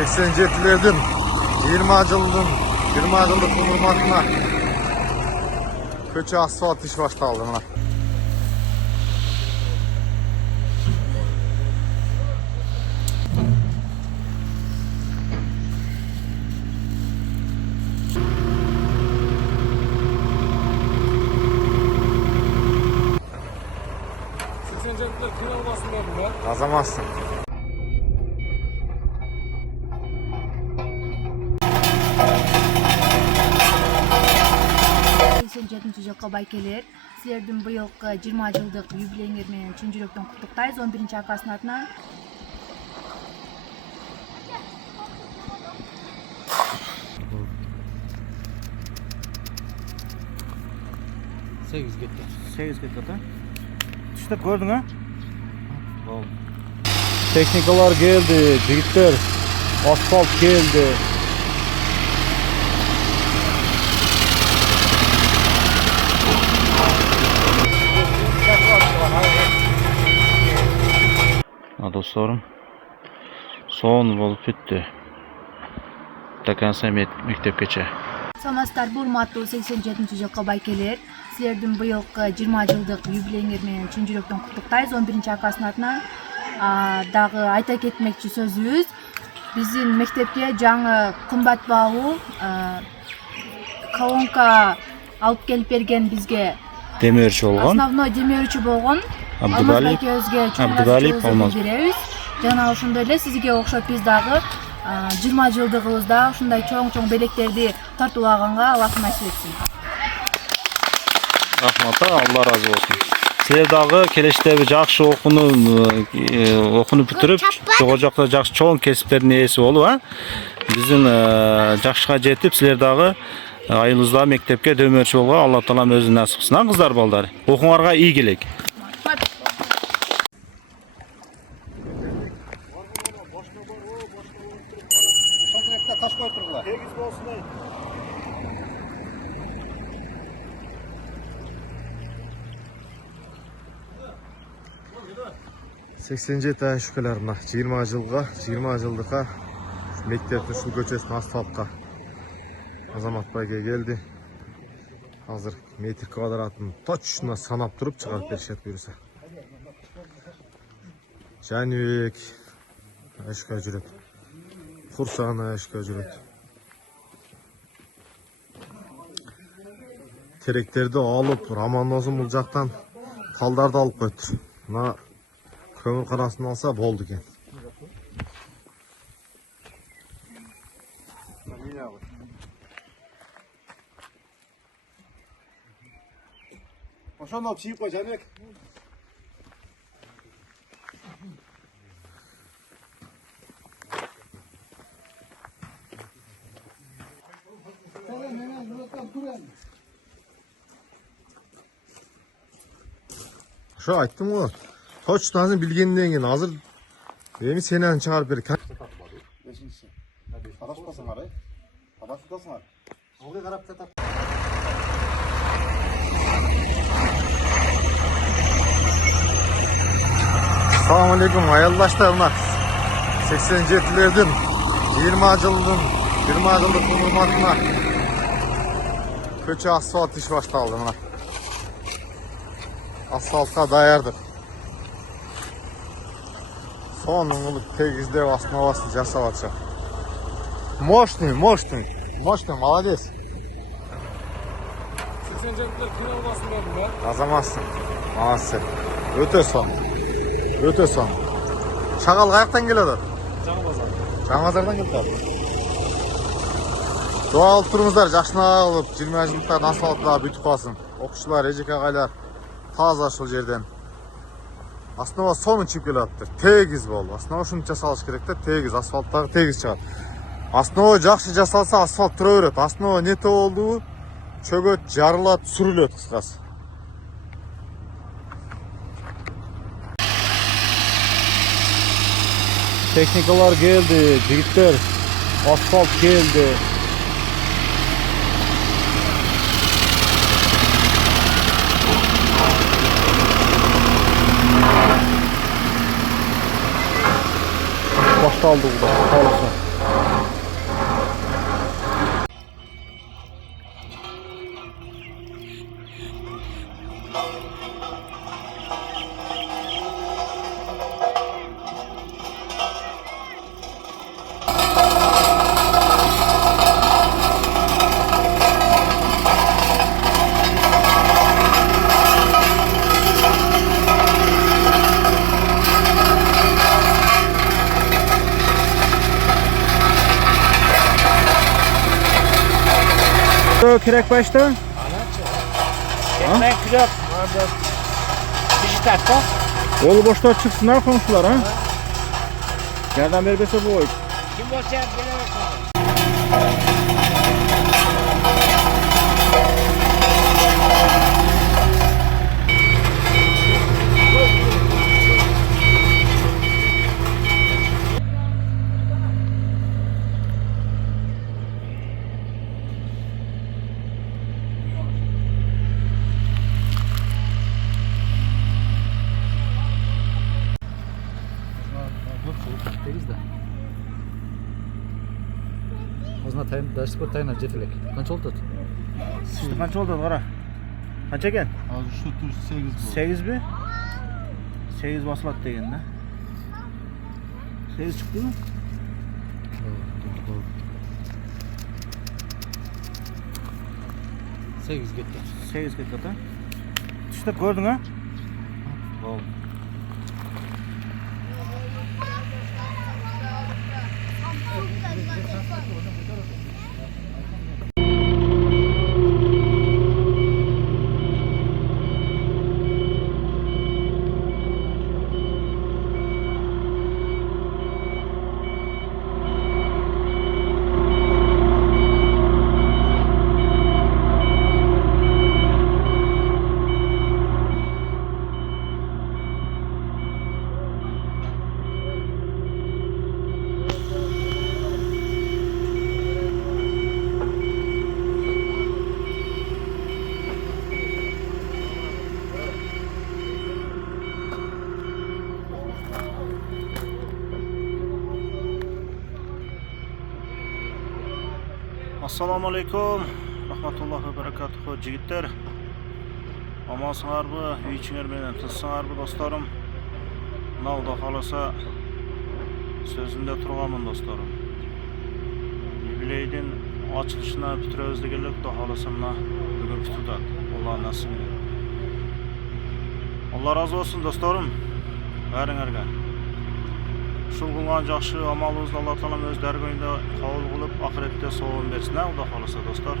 87'lerden 20 yıllık umurmatına köçe asfalt iş başladı. Kazamazsın. Жокко байкелер, силердин быйылкы 20 жылдык юбилейиңер менен чын жүрөктөн куттуктайбыз. 11-акасынын атынан. Sekiz gitti da. İşte gördün ha? Teknikalar geldi, jigitler, asfalt geldi. Dostlarım, son bolup bitti. Takansa mektepkeçe. Саламатсыздар, урматтуу 87-жокко байкелер. Силердин быйылкы 20 жылдык юбилейиңер менен чын жүрөктөн куттуктайбыз. 11-акасынын атынан. Дагы айта кетмекчи сөзүбүз, биздин мектепке жаңы кымбат баалуу колонка алып келип берген бизге. Демирчи болгон. Основной демирчи болгон. Абдыгалиев чоң беребиз. Жана ошондой эле сизге окшоп биз дагы 20 жылдыгыбызда ушундай чоң белектерди тартуулаганга Аллах насип этсин. Рахмат, Алла разы болсун. Силер дагы келечектеги жакшы окунуп бүтүрүп, жогору жакта жакшы чоң кесиптердин ээси болуп, биздин жакшыга жетип, силер дагы айылыңызда мектепке дөмөрчү болгонго Алла таалам өзү насип кылсын. Кыздар, балдар, окуңарга ийгилик. Taş koyturdular. 87 şükürlerine 20 жылдыққа мектептің шу көчесін асфалтқа Азамат байге келді. Hazır метр квадратын точно санап тұрып шығарып берішет бұйырса. Жәнібек ашқа жүреді. Құрсағына ашқа жүреді. Теректерді алып, Раманозым бұл жақтан талдарды алып қойды. Мына көмір қарасын алса болды екен. Ошоны алып жиып қой, Жәнібек. Şu ayttım o. Точно bilgenden keyin hazır beni senen çıkarıp berip. Beşinchisi. Adashmasanglar, adashmasanglar. O'g'li qarab ketar. Assalomu alaykum ayollar. 87'lerden 20 yıllık umurmatına köçe asfalt iş başladı. Asfaltқа dayardık. Sonunu tegizde основасы жасап атышат. Мощный, молодец. 87'ler kırılmasınlar mı? Kazamazsın. Молодцы. Öte son. Şagal kayaktan geliyorlar. Жаңбазардан келді. Dua алып тұрыңыздар, жақшына алып, 20 жылдықтан асфалтта бүтіп қалсын. Оқушылар, ежек ағайлар, таза шыл жерден. Основа соны чип келаттыр. Тегиз бол. Основа шуны жасалыш керек те, тегиз, асфалттағы тегиз шығады. Основа жақшы жасалса, асфальт тұра береді. Основа не болды, чөгөт, жарылат, сүрілет қысқасы. Teknikalar geldi, jigitler, asfalt geldi. Başta aldı burada, sağ olasın. Kerek başta? Ekmek kürek. Orada bir tarafta. Yolu boşta çıksınlar komşular ha. Yerden verirse bu oy. Kim olsa bilemezsin. Ozna tayin, dashbor tayin jetlek. Qancha oldi? Qancha oldu qara? Qancha ekan? Hozir shu 8 bu. 8 mi? 8 boslat deganda. 8 chiqdimi? Sekiz ketdi. 8 ketdi ata. Tushda ko'rding ha? Bo'ldi. Assalomu alaykum, rahmatullohi va barakatuh jigitlar. Omonsiңарбы, үй içiңер менен тынсыңарбы досторым. Навда халаса сөзүндө турганмын досторым. Юбилейдин ачылышына бүтүрөбүз дегенлик Кудай халаса мына бүгүн бүтүдат. Алла насip etsin. Allah razı olsun dostlarım. Bäриңерге. Ушул кылган жакшы амалыбызды Алла Таалам өз даргойунда кабыл кылып, ахиретте соогун берсин, Кудай халаса достор.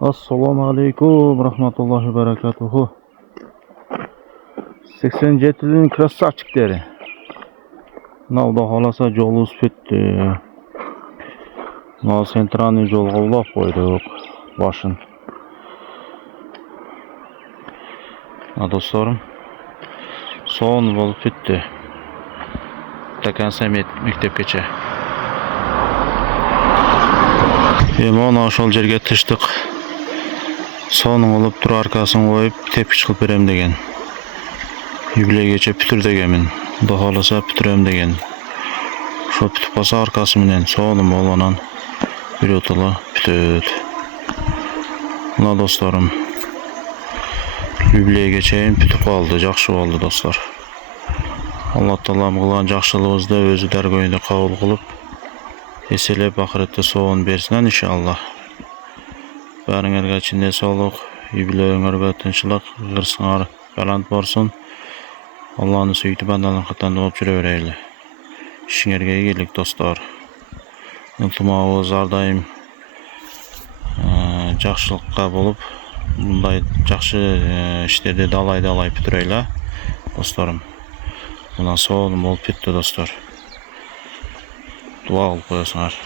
Assalamu alaikum rahmatullahi barakatuhu. 87'nin krasavchikleri. Navda halasa yolumuz bitti. Nal sentrani yolga ulab koyduk başın. Dostlarım, son bolup bitti. Takan Samet mektepgacha. Mana ошол жерге тыштык. Sonun olup tur arkasını koyup tepkiç kılıp berem degen. Yübileygeçe pütür degemin. Daha olasa pütürem degen. Şu pütüp basa arkası menen sonum olanan bir otula pütüt. Buna dostlarım. Yübileygeçeyin pütüp kaldı. Жақшы oldu dostlar. Allah Taala'm kılan жақшылığımızda özü dergöyünde kabul kılıp eselep ahirette soğun bersin inşallah. Barınglarga içinde sağlık, yübileyinglarga tinchlik, gırsınglar baland borsun. Allah'ın süyti bandalardan qatan olup jüre bereyli. İşingerge iyilik dostlar. Iltimağımız ardayım жақшылыққа bolup, bunday жақшы işlerde dalay bitireyli dostlarım. Buna sağ olun, bol bitti dostlar. Dua kılıp koyasınlar.